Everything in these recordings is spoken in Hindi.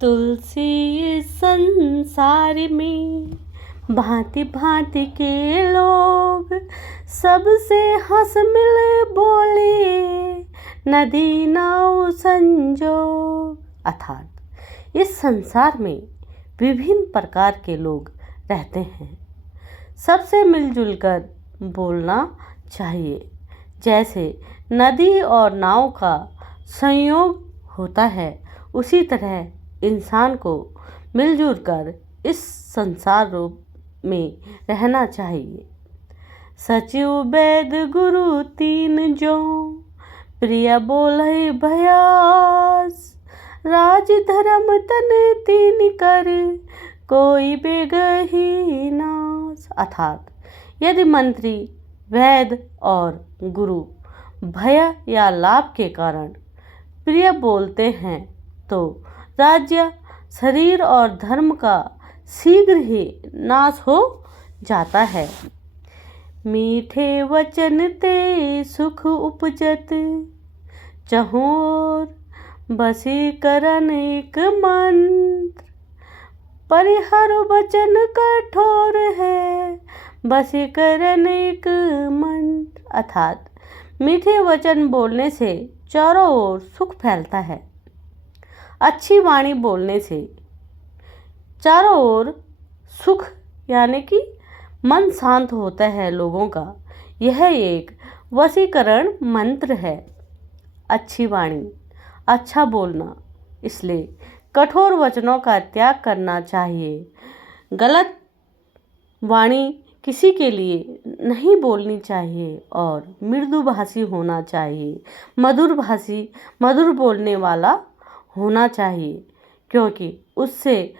तुलसी इस संसार में भांति भांति के लोग, सबसे हंस मिल बोले नदी नाव संजोग। अर्थात इस संसार में विभिन्न प्रकार के लोग रहते हैं, सबसे मिलजुल कर बोलना चाहिए। जैसे नदी और नाव का संयोग होता है, उसी तरह इंसान को मिलजुल कर इस संसार रूप में रहना चाहिए। सचिव वैद गुरु तीन जो, प्रिय बोले भयास, राज धर्म तन तीन कर, कोई बेगही नास। अर्थात यदि मंत्री, वैद और गुरु भय या लाभ के कारण प्रिय बोलते हैं तो राज्य, शरीर और धर्म का शीघ्र ही नाश हो जाता है। मीठे वचन ते सुख उपजत, चहोर वशीकरण एक मंत्र, परिहर वचन कठोर है, वशीकरण एक मंत्र। अर्थात मीठे वचन बोलने से चारों ओर सुख फैलता है। अच्छी वाणी बोलने से चारों ओर सुख यानी कि मन शांत होता है लोगों का। यह एक वशीकरण मंत्र है। अच्छी वाणी, अच्छा बोलना, इसलिए कठोर वचनों का त्याग करना चाहिए। गलत वाणी किसी के लिए नहीं बोलनी चाहिए और मृदुभाषी होना चाहिए, मधुर बोलने वाला होना चाहिए, क्योंकि उससे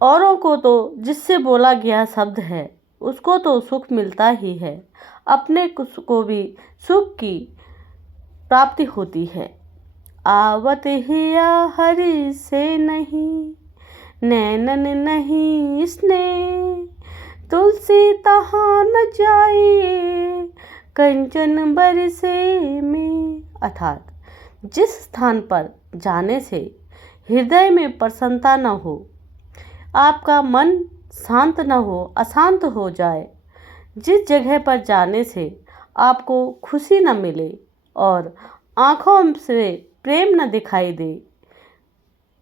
औरों को तो जिससे बोला गया शब्द है उसको तो सुख मिलता ही है, अपने को भी सुख की प्राप्ति होती है। आवत हिया हरि से नहीं, नैनन नहीं स्नेह, तुलसी तहाँ न जाइए, कंचन बरसे में। अर्थात जिस स्थान पर जाने से हृदय में प्रसन्नता न हो, आपका मन शांत न हो, अशांत हो जाए, जिस जगह पर जाने से आपको खुशी न मिले और आँखों से प्रेम न दिखाई दे,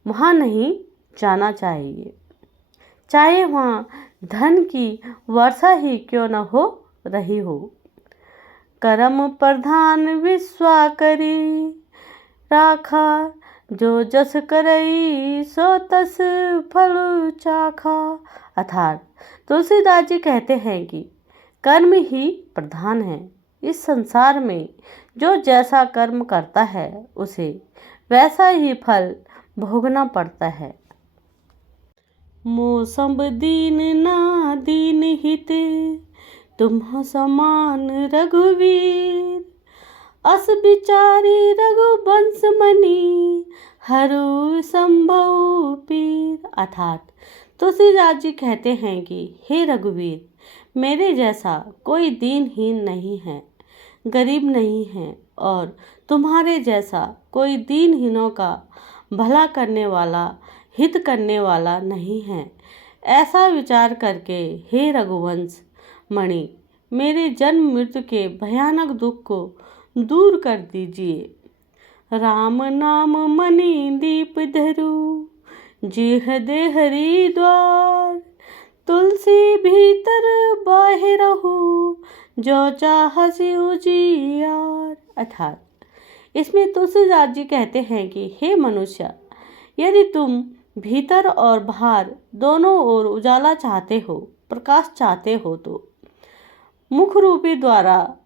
वहाँ नहीं जाना चाहिए, चाहे वहाँ धन की वर्षा ही क्यों न हो रही हो। कर्म प्रधान विश्वा करी, राखा जो जस करई सो तस फल चाखा। अर्थात तुलसीदास जी कहते हैं कि कर्म ही प्रधान है। इस संसार में जो जैसा कर्म करता है उसे वैसा ही फल भोगना पड़ता है। मौसम दीन ना दीन हित, तुम समान रघुवीर, अस विचारी रघुवंश मणि, हरु संभव पीर। अर्थात तुलसीदास जी कहते हैं कि हे रघुवीर, मेरे जैसा कोई दीनहीन नहीं है, गरीब नहीं है, और तुम्हारे जैसा कोई दीनहीनों का भला करने वाला, हित करने वाला नहीं है। ऐसा विचार करके हे रघुवंश मणि, मेरे जन्म मृत्यु के भयानक दुख को दूर कर दीजिए। राम नाम मणि दीप धरु, जिह दे हरि द्वार, तुलसी भीतर बाहिर रहु, जो चाहसी उजियार। अर्थात इसमें तुलसीदास जी कहते हैं कि हे मनुष्य, यदि तुम भीतर और बाहर दोनों ओर उजाला चाहते हो, प्रकाश चाहते हो, तो मुख रूपी द्वारा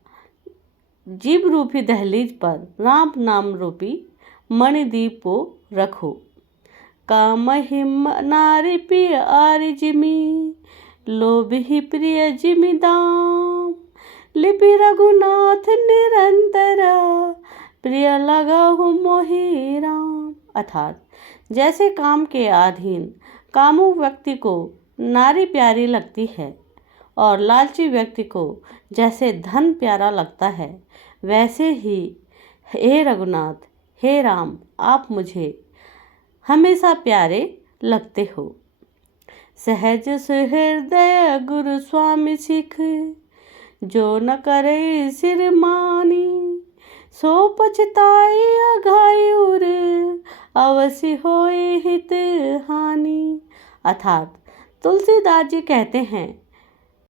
जीव रूपी दहलीज पर राम नाम रूपी मणिदीप को रखो। काम हिम नारी प्रिय आरि जिमि, लोभ ही प्रिय जिमि दाम, लिपि रघुनाथ निरंतर, प्रिय लगहु मोहि राम। अर्थात जैसे काम के अधीन कामुक व्यक्ति को नारी प्यारी लगती है और लालची व्यक्ति को जैसे धन प्यारा लगता है, वैसे ही हे रघुनाथ, हे राम, आप मुझे हमेशा प्यारे लगते हो। सहज सुहृदय गुरु स्वामी सिख, जो न करे सिर मानी, सो पछताए अघायुर, अवश्य होए हित हानि। अर्थात तुलसीदास जी कहते हैं